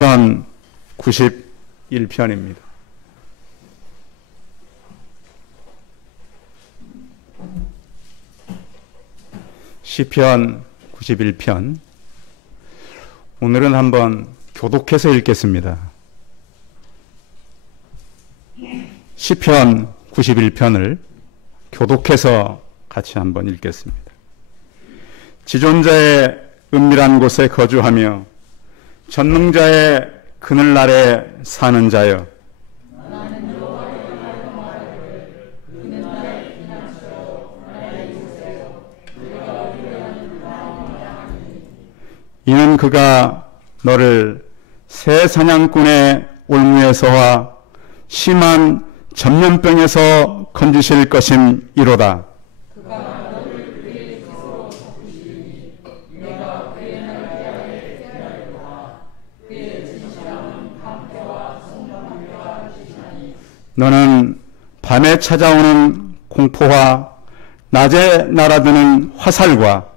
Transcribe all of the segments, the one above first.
시편 91편입니다. 시편 91편. 오늘은 한번 교독해서 읽겠습니다. 시편 91편을 교독해서 같이 한번 읽겠습니다. 지존자의 은밀한 곳에 거주하며 전능자의 그늘 아래 사는 자여, 이는 그가 너를 새 사냥꾼의 올무에서와 심한 전염병에서 건지실 것임이로다. 너는 밤에 찾아오는 공포와 낮에 날아드는 화살과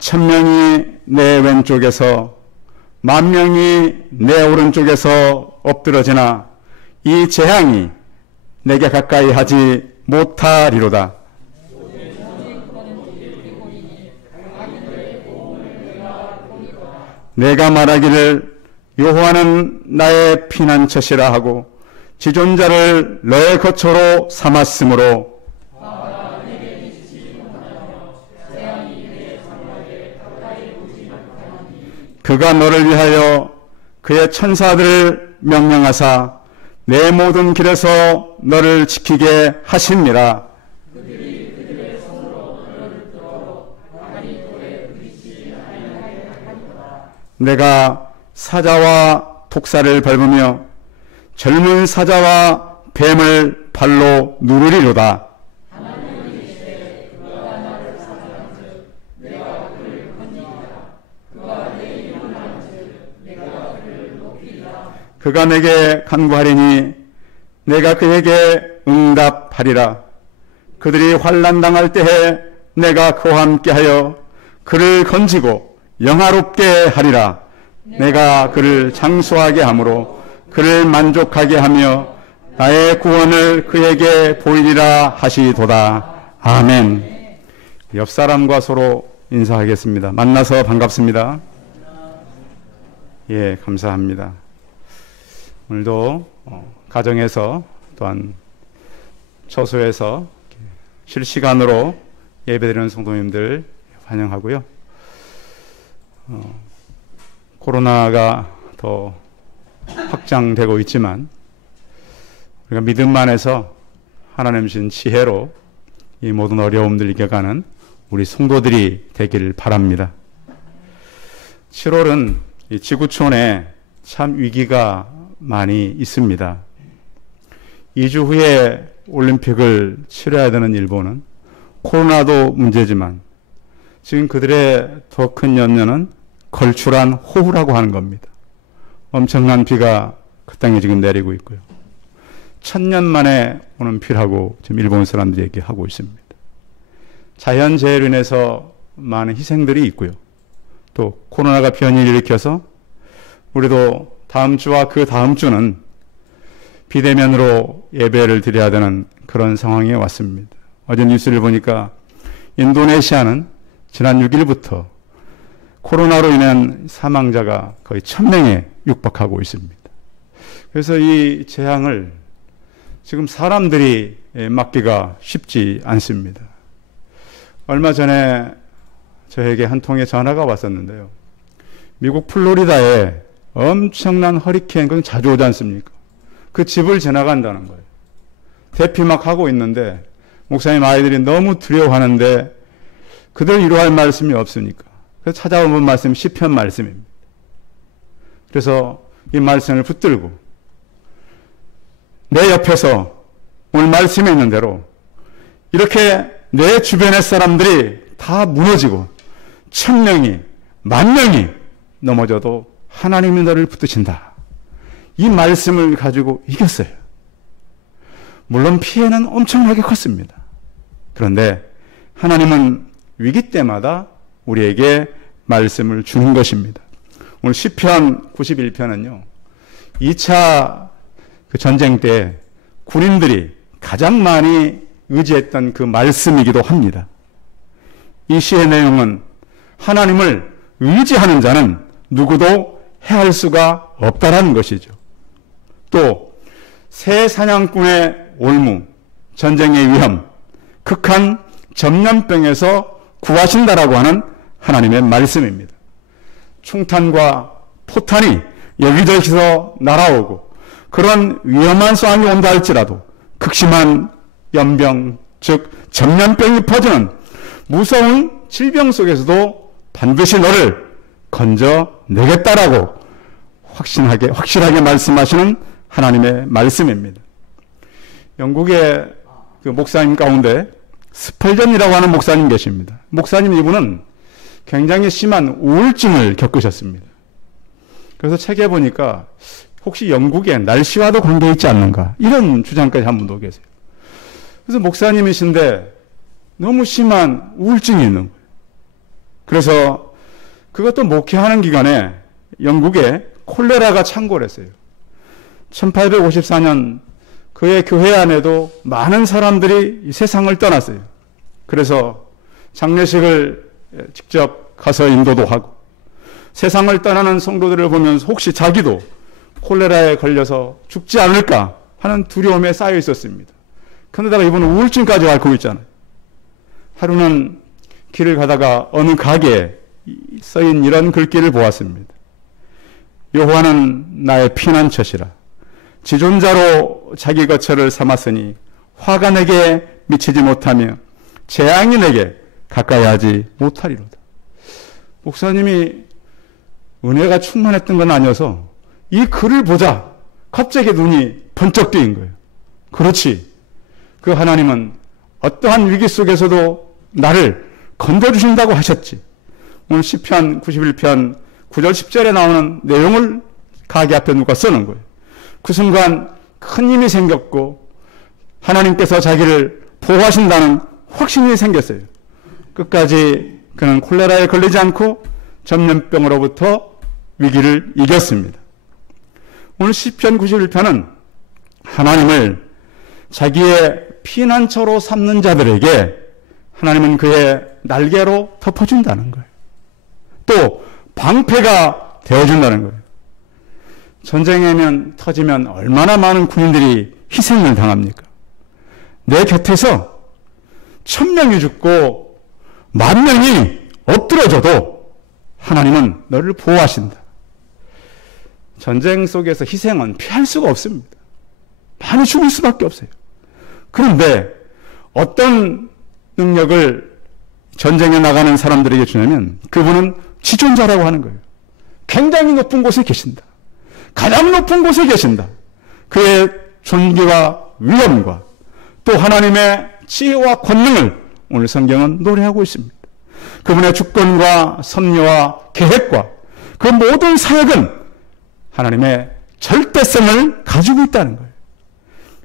천명이 내 왼쪽에서 만명이 내 오른쪽에서 엎드러지나 이 재앙이 내게 가까이 하지 못하리로다. 내가 말하기를 여호와는 나의 피난처시라 하고 지존자를 너의 거처로 삼았으므로 그가 너를 위하여 그의 천사들을 명령하사 내 모든 길에서 너를 지키게 하심니라. 내가 사자와 독사를 밟으며 젊은 사자와 뱀을 발로 누르리로다. 그가 내게 간구하리니 내가 그에게 응답하리라. 그들이 환난 당할 때에 내가 그와 함께하여 그를 건지고 영화롭게 하리라. 내가 그를 장수하게 함으로 그를 만족하게 하며 나의 구원을 그에게 보이리라 하시도다. 아멘. 옆 사람과 서로 인사하겠습니다. 만나서 반갑습니다. 예, 감사합니다. 오늘도 가정에서 또한 처소에서 실시간으로 예배드리는 성도님들 환영하고요. 코로나가 더 확장되고 있지만 우리가 믿음 안에서 하나님 주신 지혜로 이 모든 어려움들 이겨가는 우리 성도들이 되길 바랍니다. 7월은 이 지구촌에 참 위기가 많이 있습니다. 2주 후에 올림픽을 치러야 되는 일본은 코로나도 문제지만 지금 그들의 더 큰 염려는 걸출한 호우라고 하는 겁니다. 엄청난 비가 그 땅에 지금 내리고 있고요. 1000년 만에 오는 비라고 지금 일본 사람들이 얘기하고 있습니다. 자연재해로 인해서 많은 희생들이 있고요. 또 코로나가 변이를 일으켜서 우리도 다음 주와 그 다음 주는 비대면으로 예배를 드려야 되는 그런 상황에 왔습니다. 어제 뉴스를 보니까 인도네시아는 지난 6일부터 코로나로 인한 사망자가 거의 1000명에 육박하고 있습니다. 그래서 이 재앙을 지금 사람들이 막기가 쉽지 않습니다. 얼마 전에 저에게 한 통의 전화가 왔었는데요. 미국 플로리다에 엄청난 허리케인, 그건 자주 오지 않습니까? 그 집을 지나간다는 거예요. 대피 막 하고 있는데 목사님 아이들이 너무 두려워하는데 그들 위로할 말씀이 없으니까 그래서 찾아온 말씀이 시편 말씀입니다. 그래서 이 말씀을 붙들고 내 옆에서 오늘 말씀에 있는 대로 이렇게 내 주변의 사람들이 다 무너지고 1000명이 10,000명이 넘어져도 하나님이 너를 붙드신다. 이 말씀을 가지고 이겼어요. 물론 피해는 엄청나게 컸습니다. 그런데 하나님은 위기 때마다 우리에게 말씀을 주는 것입니다. 오늘 시편 91편은요. 2차 전쟁 때 군인들이 가장 많이 의지했던 그 말씀이기도 합니다. 이 시의 내용은 하나님을 의지하는 자는 누구도 해할 수가 없다라는 것이죠. 또 새 사냥꾼의 올무, 전쟁의 위험, 극한 전염병에서 구하신다라고 하는 하나님의 말씀입니다. 충탄과 포탄이 여기저기서 날아오고 그런 위험한 상황이 온다 할지라도 극심한 연병, 즉 전염병이 퍼지는 무서운 질병 속에서도 반드시 너를 건져내겠다라고 확실하게 말씀하시는 하나님의 말씀입니다. 영국의 그 목사님 가운데 스펄전이라고 하는 목사님 계십니다. 목사님 이분은 굉장히 심한 우울증을 겪으셨습니다. 그래서 책에 보니까 혹시 영국의 날씨와도 관계 있지 않는가 이런 주장까지 한 분도 계세요. 그래서 목사님이신데 너무 심한 우울증이 있는 거예요. 그래서 그것도 목회하는 기간에 영국에 콜레라가 창궐 했어요. 1854년 그의 교회 안에도 많은 사람들이 이 세상을 떠났어요. 그래서 장례식을 직접 가서 인도도 하고 세상을 떠나는 성도들을 보면서 혹시 자기도 콜레라에 걸려서 죽지 않을까 하는 두려움에 쌓여 있었습니다. 그런데다가 이분은 우울증까지 앓고 있잖아요. 하루는 길을 가다가 어느 가게에 써인 이런 글귀를 보았습니다. 여호와는 나의 피난처시라. 지존자로 자기 거처를 삼았으니 화가 내게 미치지 못하며 재앙이 내게 가까이 하지 못하리로다. 목사님이 은혜가 충만했던 건 아니어서 이 글을 보자 갑자기 눈이 번쩍 뜨인 거예요. 그렇지. 그 하나님은 어떠한 위기 속에서도 나를 건져주신다고 하셨지. 오늘 시편 91편 9절 10절에 나오는 내용을 가게 앞에 누가 써놓은 거예요. 그 순간 큰 힘이 생겼고 하나님께서 자기를 보호하신다는 확신이 생겼어요. 끝까지 그는 콜레라에 걸리지 않고 전염병으로부터 위기를 이겼습니다. 오늘 시편 91편은 하나님을 자기의 피난처로 삼는 자들에게 하나님은 그의 날개로 덮어준다는 거예요. 또 방패가 되어준다는 거예요. 전쟁이 터지면 얼마나 많은 군인들이 희생을 당합니까? 내 곁에서 1000명이 죽고 10,000명이 엎드러져도 하나님은 너를 보호하신다. 전쟁 속에서 희생은 피할 수가 없습니다. 많이 죽을 수밖에 없어요. 그런데 어떤 능력을 전쟁에 나가는 사람들에게 주냐면 그분은 지존자라고 하는 거예요. 굉장히 높은 곳에 계신다. 가장 높은 곳에 계신다. 그의 존귀와 위엄과 또 하나님의 지혜와 권능을 오늘 성경은 노래하고 있습니다. 그분의 주권과 섭리와 계획과 그 모든 사역은 하나님의 절대성을 가지고 있다는 거예요.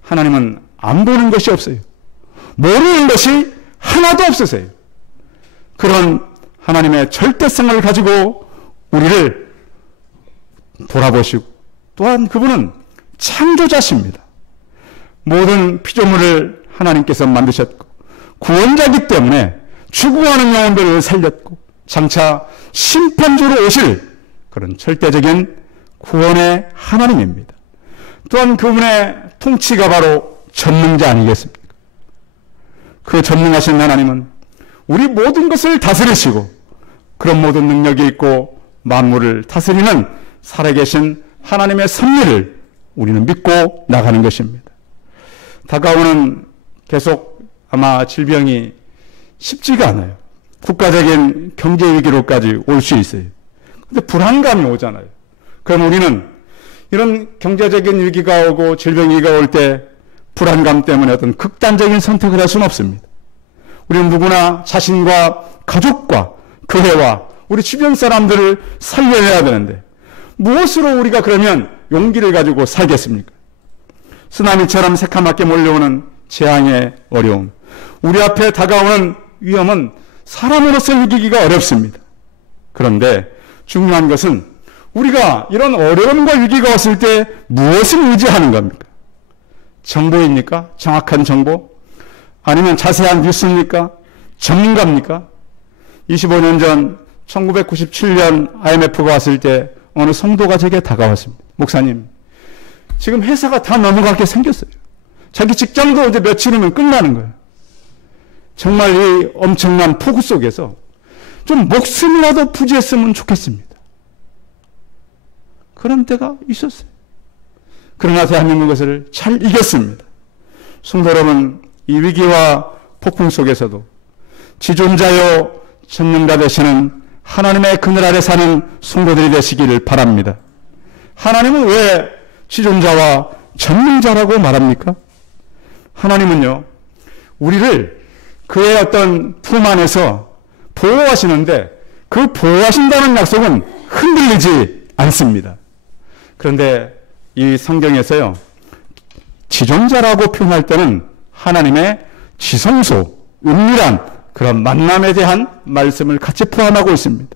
하나님은 안 보는 것이 없어요. 모르는 것이 하나도 없으세요. 그런 하나님의 절대성을 가지고 우리를 돌아보시고 또한 그분은 창조자십니다. 모든 피조물을 하나님께서 만드셨고 구원자이기 때문에 죽어가는 영혼들을 살렸고 장차 심판주로 오실 그런 절대적인 구원의 하나님입니다. 또한 그분의 통치가 바로 전능자 아니겠습니까? 그 전능하신 하나님은 우리 모든 것을 다스리시고 그런 모든 능력이 있고 만물을 다스리는 살아계신 하나님의 섭리를 우리는 믿고 나가는 것입니다. 다가오는 계속 아마 질병이 쉽지가 않아요. 국가적인 경제 위기로까지 올 수 있어요. 근데 불안감이 오잖아요. 그럼 우리는 이런 경제적인 위기가 오고 질병 위기가 올 때 불안감 때문에 어떤 극단적인 선택을 할 수는 없습니다. 우리는 누구나 자신과 가족과 교회와 우리 주변 사람들을 살려내야 되는데 무엇으로 우리가 그러면 용기를 가지고 살겠습니까? 쓰나미처럼 새카맣게 몰려오는 재앙의 어려움, 우리 앞에 다가오는 위험은 사람으로서 이기기가 어렵습니다. 그런데 중요한 것은 우리가 이런 어려움과 위기가 왔을 때 무엇을 의지하는 겁니까? 정보입니까? 정확한 정보? 아니면 자세한 뉴스입니까? 전문가입니까? 25년 전 1997년 IMF가 왔을 때 어느 성도가 제게 다가왔습니다. 목사님, 지금 회사가 다 넘어갈 게 생겼어요. 자기 직장도 이제 며칠 후면 끝나는 거예요. 정말 이 엄청난 폭우 속에서 좀 목숨이라도 부지했으면 좋겠습니다. 그런 때가 있었어요. 그러나 대한민국은 그것을 잘 이겼습니다. 성도 여러분, 이 위기와 폭풍 속에서도 지존자요 전능자 되시는 하나님의 그늘 아래 사는 성도들이 되시기를 바랍니다. 하나님은 왜 지존자와 전능자라고 말합니까? 하나님은요, 우리를 그의 어떤 품 안에서 보호하시는데 그 보호하신다는 약속은 흔들리지 않습니다. 그런데 이 성경에서요, 지존자라고 표현할 때는 하나님의 지성소, 은밀한 그런 만남에 대한 말씀을 같이 포함하고 있습니다.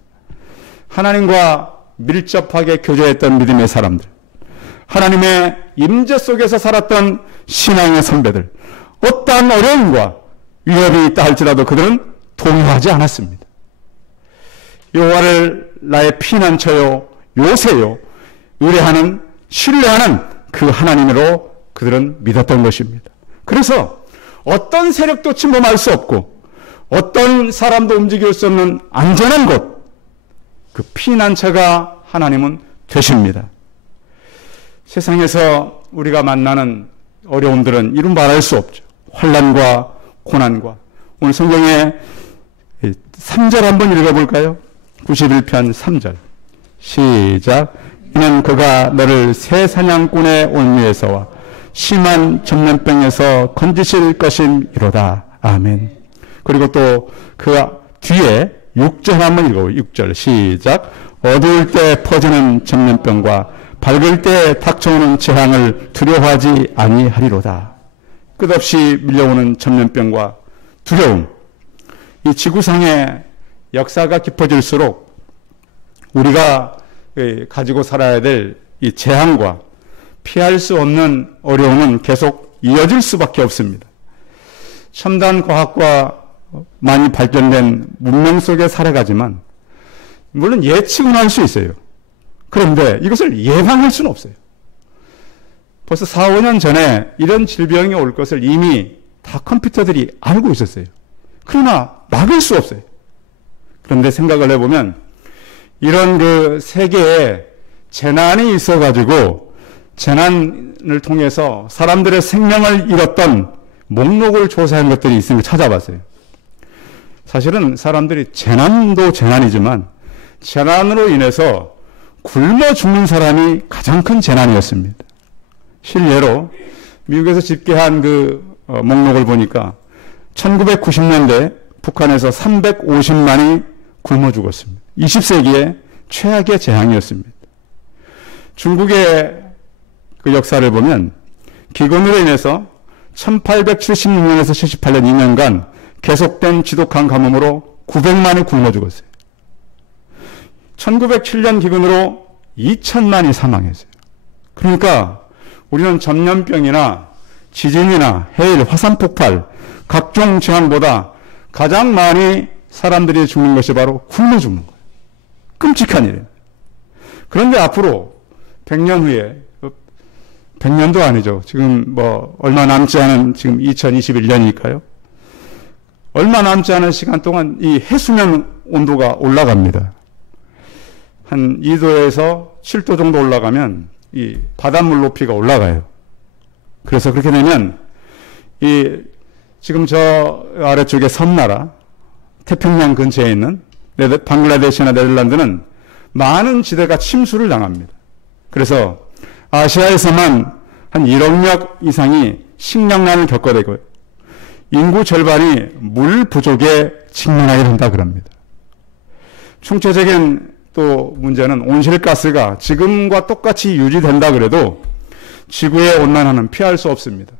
하나님과 밀접하게 교제했던 믿음의 사람들, 하나님의 임재 속에서 살았던 신앙의 선배들, 어떠한 어려움과 위협이 있다 할지라도 그들은 동요하지 않았습니다. 여호와를 나의 피난처요, 요새요, 의뢰하는, 신뢰하는 그 하나님으로 그들은 믿었던 것입니다. 그래서 어떤 세력도 침범할 수 없고 어떤 사람도 움직일 수 없는 안전한 곳, 그 피난처가 하나님은 되십니다. 세상에서 우리가 만나는 어려움들은 이루 말할 수 없죠. 환난과 고난과. 오늘 성경에 3절 한번 읽어볼까요? 91편 3절 시작. 이는 그가 너를 새 사냥꾼의 올무에서와 심한 전염병에서 건지실 것임이로다. 아멘. 그리고 또 그 뒤에 6절 한번 읽어보세요. 6절 시작. 어두울 때 퍼지는 전염병과 밝을 때 닥쳐오는 재앙을 두려워하지 아니하리로다. 끝없이 밀려오는 전염병과 두려움, 이 지구상의 역사가 깊어질수록 우리가 가지고 살아야 될 이 재앙과 피할 수 없는 어려움은 계속 이어질 수밖에 없습니다. 첨단 과학과 많이 발전된 문명 속에 살아가지만 물론 예측은 할 수 있어요. 그런데 이것을 예방할 수는 없어요. 벌써 4, 5년 전에 이런 질병이 올 것을 이미 다 컴퓨터들이 알고 있었어요. 그러나 막을 수 없어요. 그런데 생각을 해보면 이런 그 세계에 재난이 있어가지고 재난을 통해서 사람들의 생명을 잃었던 목록을 조사한 것들이 있으면 찾아봤어요. 사실은 사람들이 재난도 재난이지만 재난으로 인해서 굶어 죽는 사람이 가장 큰 재난이었습니다. 실례로 미국에서 집계한 그 목록을 보니까 1990년대 북한에서 350만이 굶어 죽었습니다. 20세기의 최악의 재앙이었습니다. 중국의 그 역사를 보면 기근으로 인해서 1876년에서 78년 2년간 계속된 지독한 가뭄으로 900만이 굶어 죽었어요. 1907년 기근으로 2천만이 사망했어요. 그러니까 우리는 전염병이나 지진이나 해일, 화산폭발, 각종 재앙보다 가장 많이 사람들이 죽는 것이 바로 굶어 죽는 거예요. 끔찍한 일이에요. 그런데 앞으로 100년 후에, 100년도 아니죠. 지금 뭐 얼마 남지 않은 지금 2021년이니까요. 얼마 남지 않은 시간 동안 이 해수면 온도가 올라갑니다. 한 2도에서 7도 정도 올라가면 이 바닷물 높이가 올라가요. 그래서 그렇게 되면 이 지금 저 아래쪽에 섬나라, 태평양 근처에 있는 방글라데시나 네덜란드는 많은 지대가 침수를 당합니다. 그래서 아시아에서만 한 1억 이상이 식량난을 겪어대고요. 인구 절반이 물 부족에 직면하게 된다 그럽니다. 총체적인 또 문제는 온실가스가 지금과 똑같이 유지된다 그래도 지구의 온난화는 피할 수 없습니다.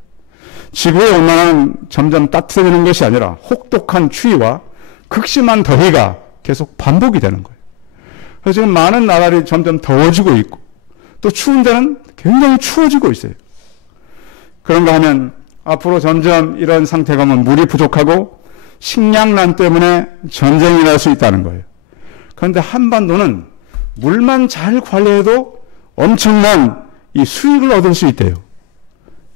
지구의 온난화는 점점 따뜻해지는 것이 아니라 혹독한 추위와 극심한 더위가 계속 반복이 되는 거예요. 그래서 지금 많은 나라들이 점점 더워지고 있고 또 추운 데는 굉장히 추워지고 있어요. 그런가 하면 앞으로 점점 이런 상태가 오면 물이 부족하고 식량난 때문에 전쟁이 날 수 있다는 거예요. 그런데 한반도는 물만 잘 관리해도 엄청난 이 수익을 얻을 수 있대요.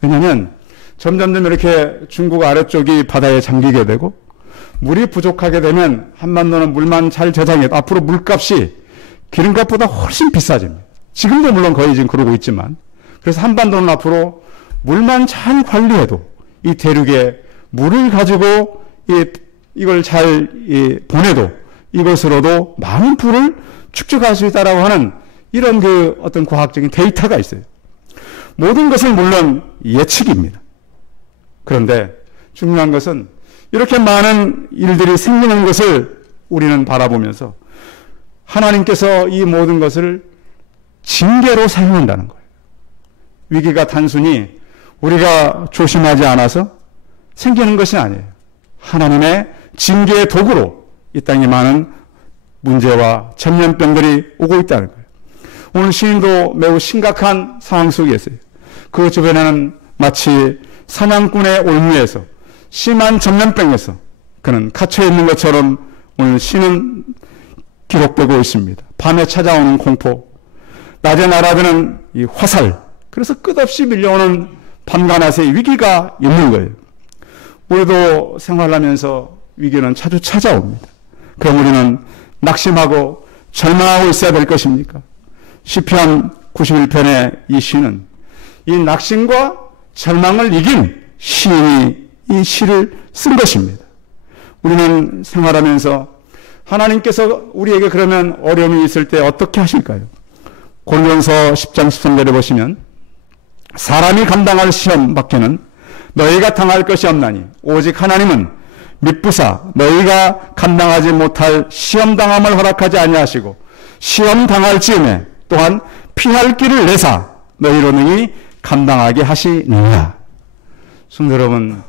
왜냐하면 점점점 이렇게 중국 아래쪽이 바다에 잠기게 되고 물이 부족하게 되면 한반도는 물만 잘 저장해도 앞으로 물값이 기름값보다 훨씬 비싸집니다. 지금도 물론 거의 지금 그러고 있지만 그래서 한반도는 앞으로 물만 잘 관리해도 이 대륙에 물을 가지고 이걸 잘 보내도 이것으로도 많은 풀을 축적할 수 있다라고 하는 이런 그 어떤 과학적인 데이터가 있어요. 모든 것은 물론 예측입니다. 그런데 중요한 것은 이렇게 많은 일들이 생기는 것을 우리는 바라보면서 하나님께서 이 모든 것을 징계로 사용한다는 거예요. 위기가 단순히 우리가 조심하지 않아서 생기는 것이 아니에요. 하나님의 징계의 도구로 이 땅에 많은 문제와 전염병들이 오고 있다는 거예요. 오늘 시인도 매우 심각한 상황 속에 있어요. 그 주변에는 마치 사냥꾼의 올무에서 심한 전염병에서 그는 갇혀 있는 것처럼 오늘 시는 기록되고 있습니다. 밤에 찾아오는 공포, 낮에 날아드는 이 화살, 그래서 끝없이 밀려오는 밤과 낮의 위기가 있는 거예요. 우리도 생활하면서 위기는 자주 찾아옵니다. 그럼 우리는 낙심하고 절망하고 있어야 될 것입니까? 시편 91편의 이 시는 이 낙심과 절망을 이긴 시인이 이 시를 쓴 것입니다. 우리는 생활하면서 하나님께서 우리에게 그러면 어려움이 있을 때 어떻게 하실까요? 고린도전서 10장 13절에 보시면 사람이 감당할 시험 밖에는 너희가 당할 것이 없나니 오직 하나님은 미쁘사 너희가 감당하지 못할 시험 당함을 허락하지 아니하시고 시험 당할 즈음에 또한 피할 길을 내사 너희로 능히 감당하게 하시느냐. 성도 여러분,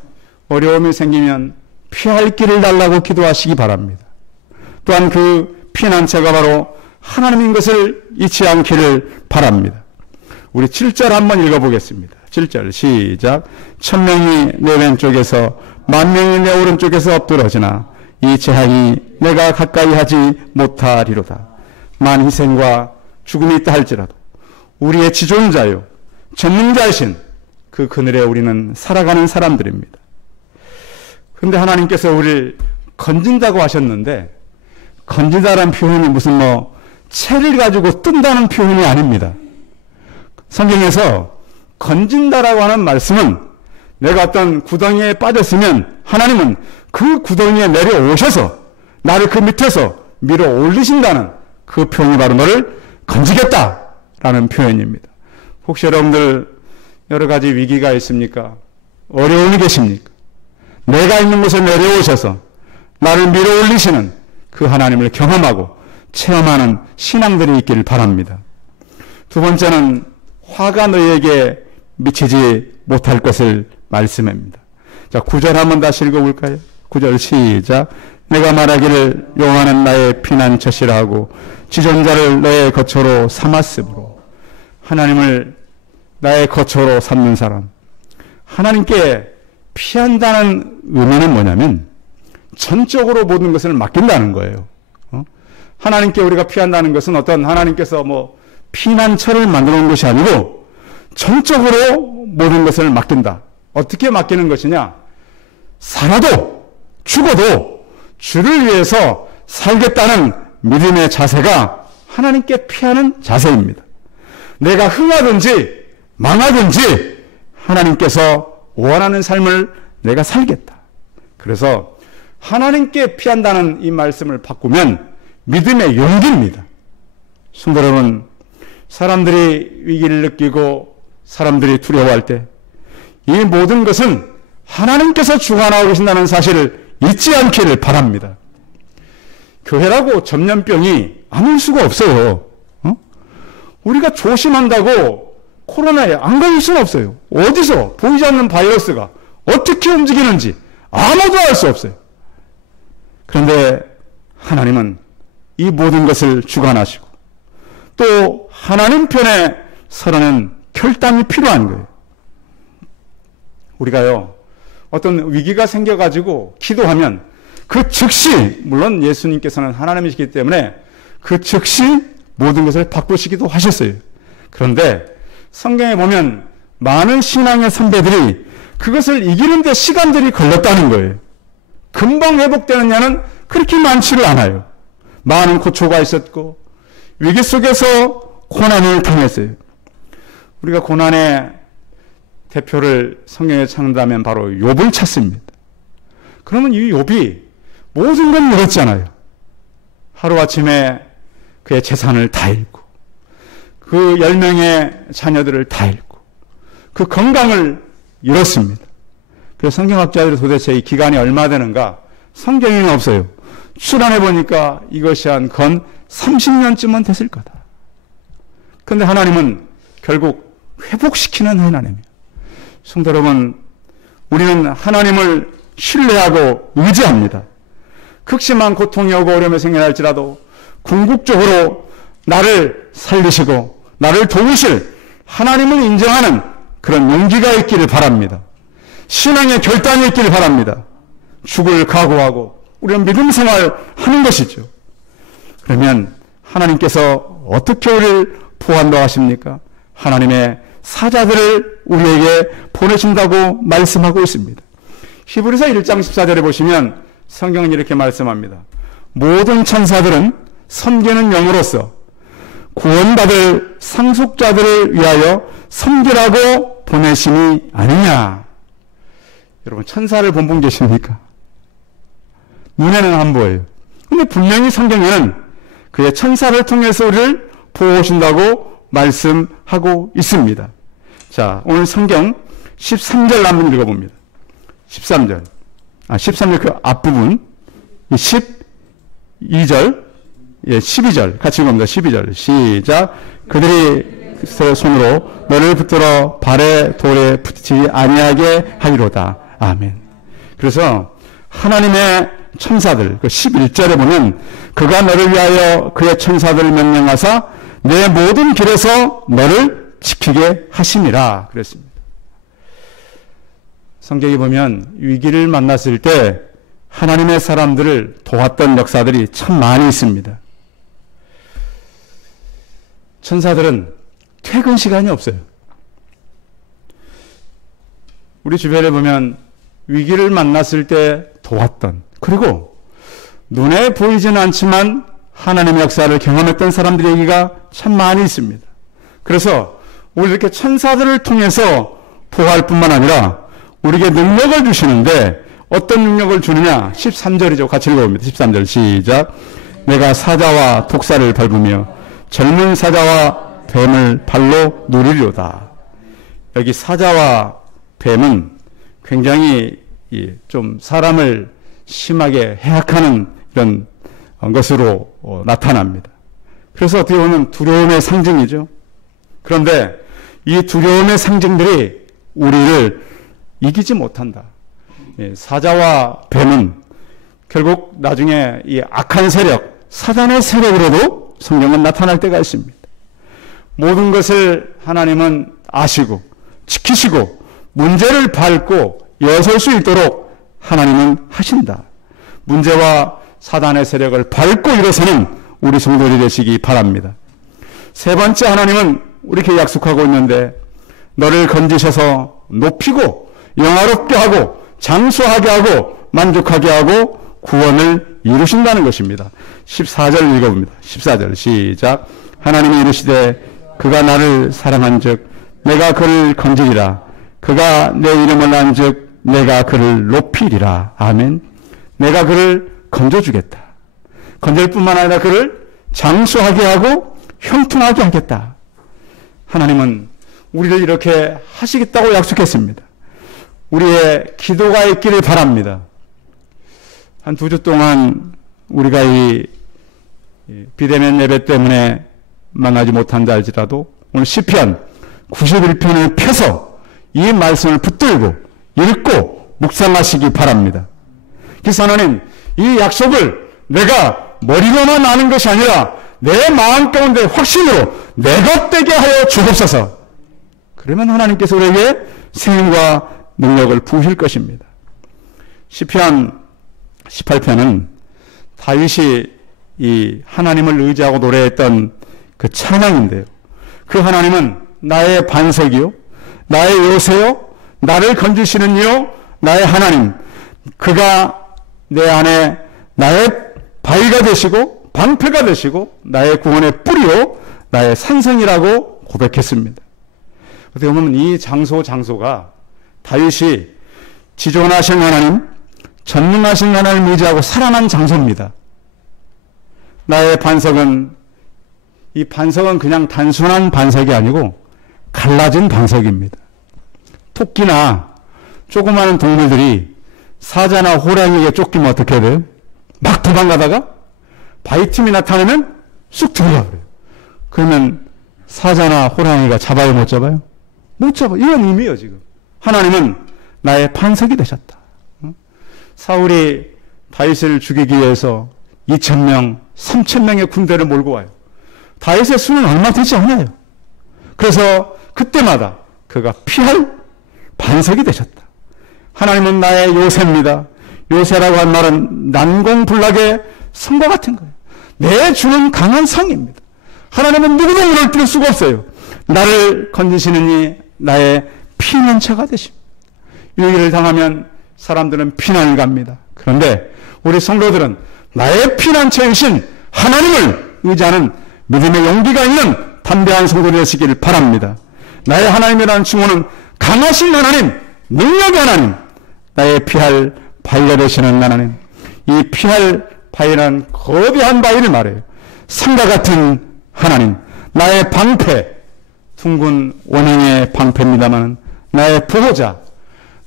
어려움이 생기면 피할 길을 달라고 기도하시기 바랍니다. 또한 그 피난처가 바로 하나님인 것을 잊지 않기를 바랍니다. 우리 7절 한번 읽어보겠습니다. 7절 시작. 1000명이 내 왼쪽에서 10,000명이 내 오른쪽에서 엎드러지나 이 재앙이 내가 가까이 하지 못하리로다. 만 희생과 죽음이 있다 할지라도 우리의 지존자요 전능자이신 그 그늘에 우리는 살아가는 사람들입니다. 그런데 하나님께서 우리를 건진다고 하셨는데 건진다라는 표현이 무슨 채를 가지고 뜬다는 표현이 아닙니다. 성경에서 건진다라고 하는 말씀은 내가 어떤 구덩이에 빠졌으면 하나님은 그 구덩이에 내려오셔서 나를 그 밑에서 밀어 올리신다는 그 표현이 바로 너를 건지겠다라는 표현입니다. 혹시 여러분들 여러 가지 위기가 있습니까? 어려움이 계십니까? 내가 있는 곳에 내려오셔서 나를 밀어 올리시는 그 하나님을 경험하고 체험하는 신앙들이 있기를 바랍니다. 두 번째는 화가 너희에게 미치지 못할 것을 말씀합니다. 자, 9절 한번 다시 읽어볼까요? 9절 시작. 내가 말하기를 여호와는 나의 피난처시라 하고 지존자를 너의 거처로 삼았으므로. 하나님을 나의 거처로 삼는 사람, 하나님께 피한다는 의미는 뭐냐면 전적으로 모든 것을 맡긴다는 거예요. 하나님께 우리가 피한다는 것은 어떤 하나님께서 피난처를 만들어 놓은 것이 아니고 전적으로 모든 것을 맡긴다. 어떻게 맡기는 것이냐? 살아도 죽어도 주를 위해서 살겠다는 믿음의 자세가 하나님께 피하는 자세입니다. 내가 흥하든지 망하든지 하나님께서 원하는 삶을 내가 살겠다. 그래서 하나님께 피한다는 이 말씀을 바꾸면 믿음의 용기입니다. 성도 여러분, 사람들이 위기를 느끼고 사람들이 두려워할 때 이 모든 것은 하나님께서 주관하고 계신다는 사실을 잊지 않기를 바랍니다. 교회라고 전염병이 아닐 수가 없어요. 우리가 조심한다고 코로나에 안 걸릴 수는 없어요. 어디서 보이지 않는 바이러스가 어떻게 움직이는지 아무도 알 수 없어요. 그런데 하나님은 이 모든 것을 주관하시고 또 하나님 편에 서라는 결단이 필요한 거예요. 우리가요, 어떤 위기가 생겨가지고 기도하면 그 즉시, 물론 예수님께서는 하나님이시기 때문에 그 즉시 모든 것을 바꾸시기도 하셨어요. 그런데 성경에 보면 많은 신앙의 선배들이 그것을 이기는데 시간들이 걸렸다는 거예요. 금방 회복되느냐는 그렇게 많지를 않아요. 많은 고초가 있었고 위기 속에서 고난을 당했어요. 우리가 고난의 대표를 성경에 찾는다면 바로 욥을 찾습니다. 그러면 이 욥이 모든 건 잃었잖아요. 하루아침에 그의 재산을 다 잃고 그 10명의 자녀들을 다 잃고 그 건강을 잃었습니다. 그래서 성경학자들이 도대체 이 기간이 얼마 되는가? 성경에는 없어요. 추론해 보니까 이것이 한 건 30년쯤은 됐을 거다. 그런데 하나님은 결국 회복시키는 하나님이에요. 성도 여러분, 우리는 하나님을 신뢰하고 의지합니다. 극심한 고통이 오고 어려움이 생겨날지라도 궁극적으로 나를 살리시고 나를 도우실 하나님을 인정하는 그런 용기가 있기를 바랍니다. 신앙의 결단이 있기를 바랍니다. 죽을 각오하고 우리는 믿음 생활 하는 것이죠. 그러면 하나님께서 어떻게 우리를 보호한다고 하십니까? 하나님의 사자들을 우리에게 보내신다고 말씀하고 있습니다. 히브리서 1장 14절에 보시면 성경은 이렇게 말씀합니다. 모든 천사들은 섬기는 영으로서 구원받을 상속자들을 위하여 섬기라고 보내심이 아니냐. 여러분, 천사를 본분 계십니까? 눈에는 안 보여요. 근데 분명히 성경에는 그의 천사를 통해서 우리를 보호하신다고 말씀하고 있습니다. 자, 오늘 성경 13절 한번 읽어봅니다. 13절 그 앞부분 12절 12절 같이 읽어봅니다. 12절 시작. 그들이 손으로 너를 붙들어 발에 돌에 붙이지 아니하게 하리로다. 아멘. 그래서 하나님의 천사들, 그 11절에 보면 그가 너를 위하여 그의 천사들을 명령하사 내 모든 길에서 너를 지키게 하심이라 그랬습니다. 성경에 보면 위기를 만났을 때 하나님의 사람들을 도왔던 역사들이 참 많이 있습니다. 천사들은 퇴근 시간이 없어요. 우리 주변에 보면 위기를 만났을 때 도왔던, 그리고 눈에 보이지는 않지만 하나님의 역사를 경험했던 사람들의 얘기가 참 많이 있습니다. 그래서 우리 이렇게 천사들을 통해서 보호할 뿐만 아니라 우리에게 능력을 주시는데 어떤 능력을 주느냐? 13절이죠. 같이 읽어봅니다. 13절 시작. 내가 사자와 독사를 밟으며 젊은 사자와 뱀을 발로 누리려다. 여기 사자와 뱀은 굉장히 좀 사람을 심하게 해악하는 이런 것으로 나타납니다. 그래서 어떻게 보면 두려움의 상징이죠. 그런데 이 두려움의 상징들이 우리를 이기지 못한다. 사자와 뱀은 결국 나중에 이 악한 세력, 사단의 세력으로도 성경은 나타날 때가 있습니다. 모든 것을 하나님은 아시고 지키시고 문제를 밟고 여설 수 있도록 하나님은 하신다. 문제와 사단의 세력을 밟고 일어서는 우리 성도들이 되시기 바랍니다. 세 번째, 하나님은 이렇게 약속하고 있는데 너를 건지셔서 높이고 영화롭게 하고 장수하게 하고 만족하게 하고 구원을 이루신다는 것입니다. 14절 읽어봅니다. 14절 시작. 하나님이 이르시되 그가 나를 사랑한즉 내가 그를 건지리라. 그가 내 이름을 안즉 내가 그를 높이리라. 아멘. 내가 그를 건져주겠다. 건질 뿐만 아니라 그를 장수하게 하고 형통하게 하겠다. 하나님은 우리를 이렇게 하시겠다고 약속했습니다. 우리의 기도가 있기를 바랍니다. 한 2주 동안 우리가 이 비대면 예배 때문에 만나지 못한다 할지라도 오늘 시편 91편을 펴서 이 말씀을 붙들고 읽고 묵상하시기 바랍니다. 그래서 하나님, 이 약속을 내가 머리로만 아는 것이 아니라 내 마음 가운데 확신으로 내 것 되게 하여 주옵소서. 그러면 하나님께서 우리에게 생명과 능력을 부으실 것입니다. 시편 18편은 다윗이 이 하나님을 의지하고 노래했던 그 찬양인데요. 그 하나님은 나의 반석이요, 나의 요새요, 나를 건지시는 이요, 나의 하나님. 그가 내 안에 나의 바위가 되시고 방패가 되시고 나의 구원의 뿌리요, 나의 산성이라고 고백했습니다. 어떻게 보면 이 장소가 다윗이 지존하신 하나님, 전능하신 하나님을 의지하고 살아난 장소입니다. 나의 반석은, 이 반석은 그냥 단순한 반석이 아니고 갈라진 반석입니다. 토끼나 조그마한 동물들이 사자나 호랑이에게 쫓기면 어떻게 돼요? 막 도망가다가 바위 틈이 나타나면 쑥 들어가 버려요. 그러면 사자나 호랑이가 잡아요, 못 잡아요? 못 잡아. 이런 의미예요, 지금. 하나님은 나의 반석이 되셨다. 사울이 다윗을 죽이기 위해서 2,000명, 3,000명의 군대를 몰고 와요. 다윗의 수는 얼마 되지 않아요. 그래서 그때마다 그가 피할 반석이 되셨다. 하나님은 나의 요새입니다. 요새라고 한 말은 난공불락의 성과 같은 거예요. 내 주는 강한 성입니다. 하나님은 누구도 무너뜨릴 수가 없어요. 나를 건지시느니 나의 피난처가 되십니다. 위기를 당하면 사람들은 피난을 갑니다. 그런데 우리 성도들은 나의 피난처이신 하나님을 의지하는 믿음의 용기가 있는 담대한 성도들 되시길 바랍니다. 나의 하나님이라는 칭호는 강하신 하나님, 능력의 하나님, 나의 피할 바위가 되시는 하나님. 이 피할 바위는 거대한 바위를 말해요. 산과 같은 하나님, 나의 방패, 둥근 원형의 방패입니다만 나의 보호자,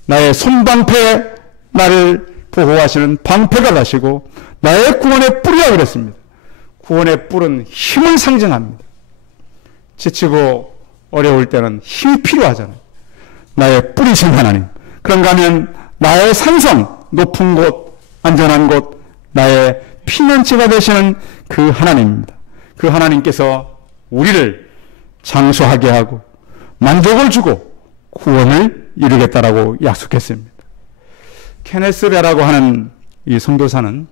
나의 손방패, 나를 보호하시는 방패가 되시고 나의 구원의 뿌리라 그랬습니다. 구원의 뿔은 힘을 상징합니다. 지치고 어려울 때는 힘이 필요하잖아요. 나의 뿌리신 하나님. 그런가 하면 나의 산성, 높은 곳, 안전한 곳, 나의 피난처가 되시는 그 하나님입니다. 그 하나님께서 우리를 장수하게 하고 만족을 주고 구원을 이루겠다라고 약속했습니다. 케네스 베라고 하는 이 선교사는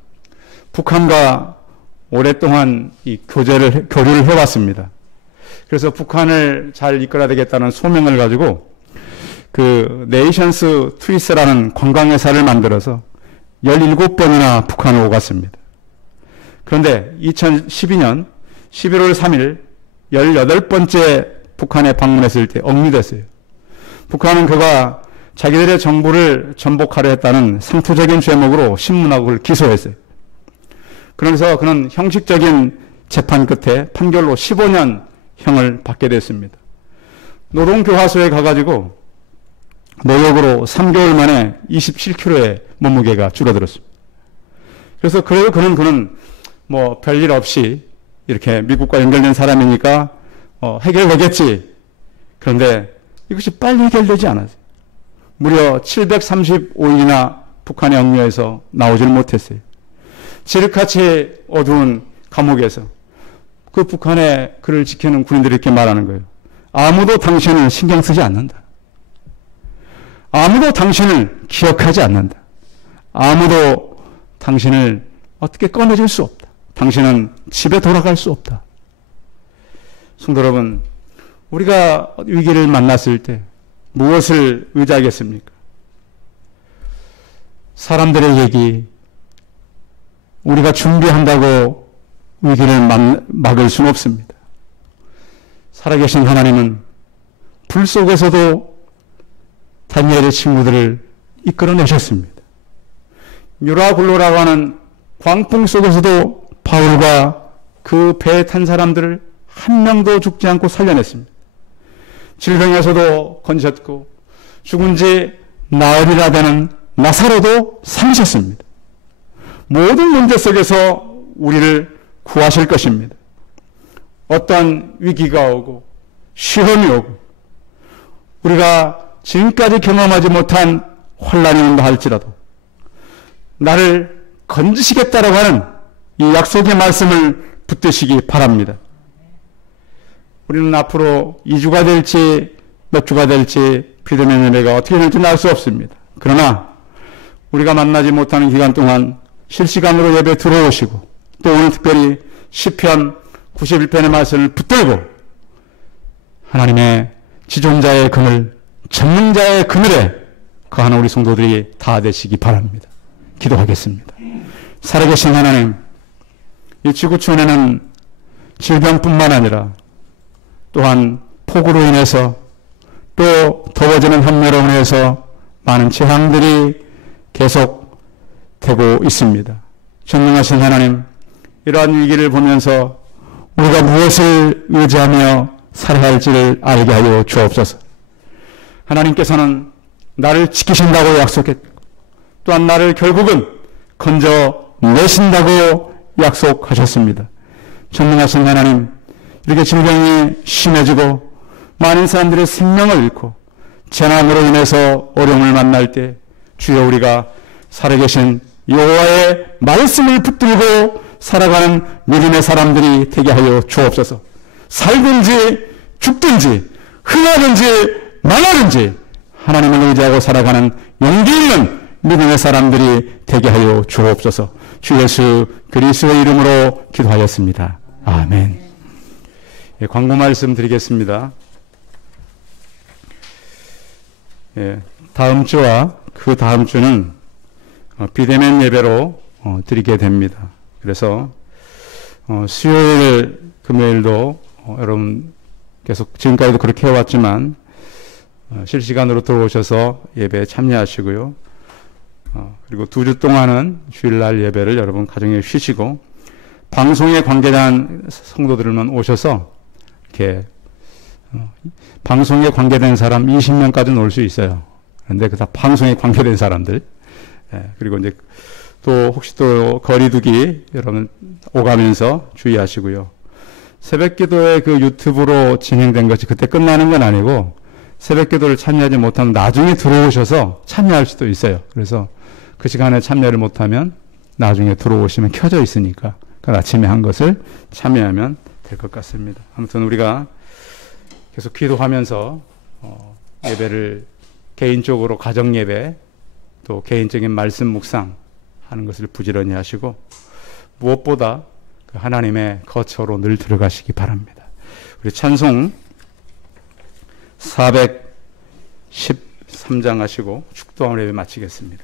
북한과 오랫동안 이 교류를 해왔습니다. 그래서 북한을 잘 이끌어야 되겠다는 소명을 가지고 그 네이션스 트위스라는 관광회사를 만들어서 17번이나 북한을 오갔습니다. 그런데 2012년 11월 3일 18번째 북한에 방문했을 때 억류됐어요. 북한은 그가 자기들의 정부를 전복하려 했다는 상투적인 죄목으로 신문하고 그를 기소했어요. 그러면서 그는 형식적인 재판 끝에 판결로 15년 형을 받게 됐습니다. 노동교화소에 가가지고 노역으로 3개월 만에 27kg의 몸무게가 줄어들었습니다. 그래서 그래도 그는 뭐 별일 없이 이렇게 미국과 연결된 사람이니까 해결되겠지. 그런데 이것이 빨리 해결되지 않았어요. 무려 735일이나 북한의 억류에서 나오질 못했어요. 지륵같이 어두운 감옥에서 그 북한의 그를 지키는 군인들이 이렇게 말하는 거예요. 아무도 당신을 신경 쓰지 않는다. 아무도 당신을 기억하지 않는다. 아무도 당신을 어떻게 꺼내줄 수 없다. 당신은 집에 돌아갈 수 없다. 성도 여러분, 우리가 위기를 만났을 때 무엇을 의지하겠습니까? 사람들의 얘기, 우리가 준비한다고 위기를 막을 수는 없습니다. 살아계신 하나님은 불 속에서도 다니엘의 친구들을 이끌어내셨습니다. 유라굴로라고 하는 광풍 속에서도 바울과 그 배에 탄 사람들을 한 명도 죽지 않고 살려냈습니다. 질병에서도 건졌고 죽은 지 나흘이나 되는 나사로도 살리셨습니다. 모든 문제 속에서 우리를 구하실 것입니다. 어떤 위기가 오고 시험이 오고 우리가 지금까지 경험하지 못한 혼란이 온다 할지라도 나를 건지시겠다라고 하는 이 약속의 말씀을 붙드시기 바랍니다. 우리는 앞으로 2주가 될지 몇 주가 될지 비대면 예배가 어떻게 될지는 알 수 없습니다. 그러나 우리가 만나지 못하는 기간 동안 실시간으로 예배 들어오시고 또 오늘 특별히 시편 91편의 말씀을 붙들고 하나님의 지존자의 그늘, 전능자의 그늘에 거하는 우리 성도들이 다 되시기 바랍니다. 기도하겠습니다. 살아계신 하나님, 이 지구촌에는 질병뿐만 아니라 또한 폭우로 인해서 또 더워지는 한여로 인해서 많은 재앙들이 계속되고 있습니다. 전능하신 하나님, 이러한 위기를 보면서 우리가 무엇을 의지하며 살아야 할지를 알게 하여 주옵소서. 하나님께서는 나를 지키신다고 약속했고 또한 나를 결국은 건져내신다고 약속하셨습니다. 전능하신 하나님, 이렇게 질병이 심해지고 많은 사람들의 생명을 잃고 재난으로 인해서 어려움을 만날 때 주여 우리가 살아계신 여호와의 말씀을 붙들고 살아가는 믿음의 사람들이 되게 하여 주옵소서. 살든지 죽든지 흥하든지 망하든지 하나님을 의지하고 살아가는 용기 있는 믿음의 사람들이 되게 하여 주옵소서. 주 예수 그리스도의 이름으로 기도하였습니다. 아멘. 예, 광고 말씀 드리겠습니다. 예, 다음 주와 그 다음 주는 비대면 예배로 드리게 됩니다. 그래서 수요일, 금요일도 여러분 계속 지금까지도 그렇게 해왔지만 실시간으로 들어오셔서 예배에 참여하시고요. 그리고 2주 동안은 주일날 예배를 여러분 가정에 쉬시고 방송에 관계된 성도들만 오셔서 이렇게 방송에 관계된 사람 20명까지는 올 수 있어요. 그런데 그 다 방송에 관계된 사람들. 그리고 이제 또 혹시 또 거리두기 여러분 오가면서 주의하시고요. 새벽 기도에 그 유튜브로 진행된 것이 그때 끝나는 건 아니고 새벽 기도를 참여하지 못하면 나중에 들어오셔서 참여할 수도 있어요. 그래서 그 시간에 참여를 못하면 나중에 들어오시면 켜져 있으니까 그 아침에 한 것을 참여하면 될 것 같습니다. 아무튼 우리가 계속 기도하면서 예배를 개인적으로 가정 예배 또 개인적인 말씀 묵상 하는 것을 부지런히 하시고 무엇보다 그 하나님의 거처로 늘 들어가시기 바랍니다. 우리 찬송 413장 하시고 축도함을 예배 마치겠습니다.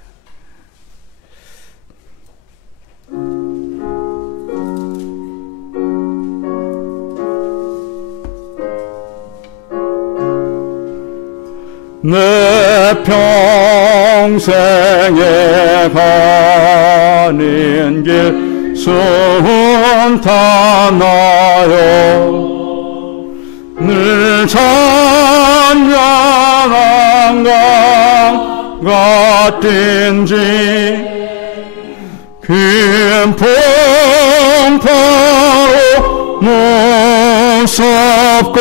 내 평생에 가는 길 순탄하여 늘 찬양한 강 같은지 큰 풍파로 무섭고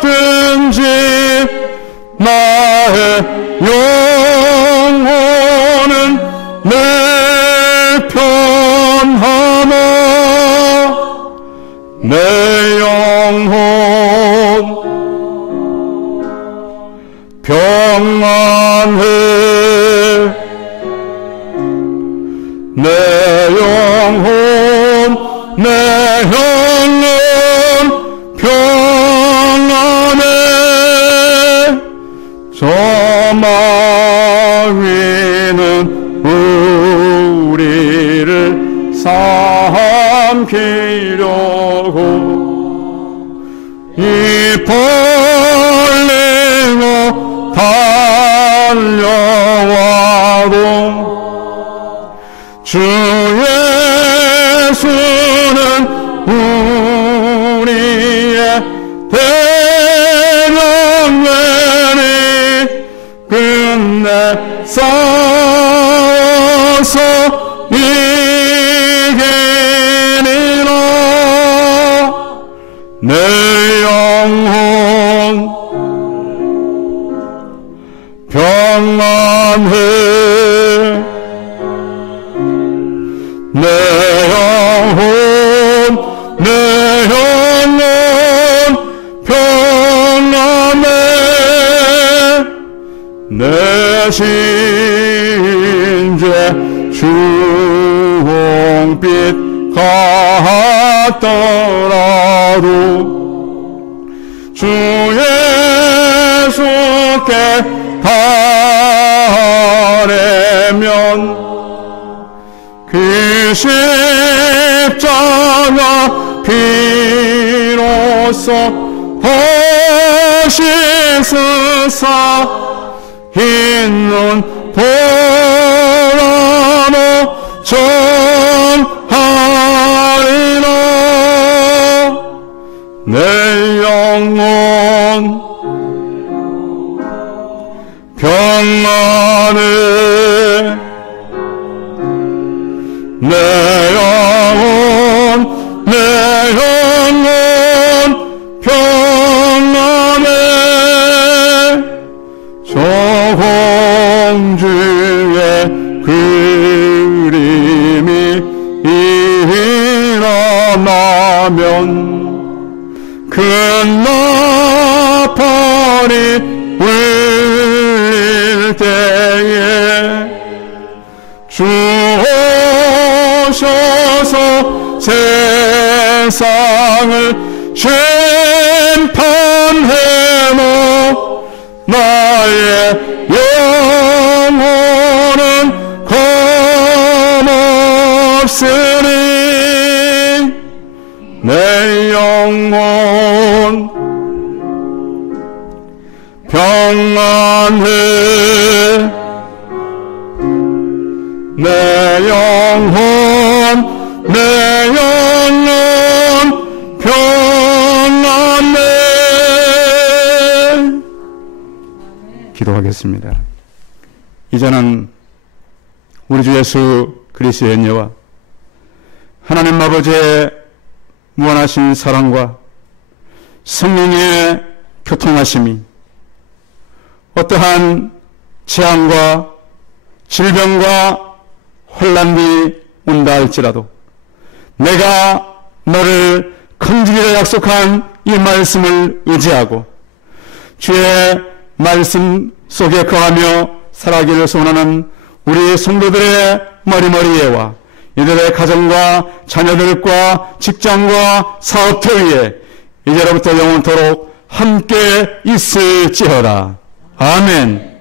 어렵든지 나의 영혼은 늘 편하며 내 영혼 평안해 내 영혼 내 영혼 평안해 저 마위는 우리를 삼키려고 이 벌리고 달려와도 주 예수는 우리의 대명weni 끝내 싸워서 이기리라 내 영혼 내 영혼 평안해. 내 신재 주홍빛 같더라도 주 예수께 바라면 그 십자가 피로써 허시스사 있는 보라로 전하리라. 내 영혼 평안해. 내 영혼 평안해. 저 공주의 그림이 일어나면 큰 나팔이 울릴 때에 주 오셔서 세상을 심판해모 나의 영혼은 검없으니 내 영혼 평안해. 내 영혼 평안해. 기도하겠습니다. 이제는 우리 주 예수 그리스도의 은혜와 하나님 아버지의 무한하신 사랑과 성령의 교통하심이 어떠한 재앙과 질병과 혼란이 온다 할지라도 내가 너를 건지리라 약속한 이 말씀을 의지하고 주의 말씀 속에 거하며 살아가기를 소원하는 우리 성도들의 머리머리에와 이들의 가정과 자녀들과 직장과 사업터 위에 이제로부터 영원토록 함께 있을지어다. 아멘.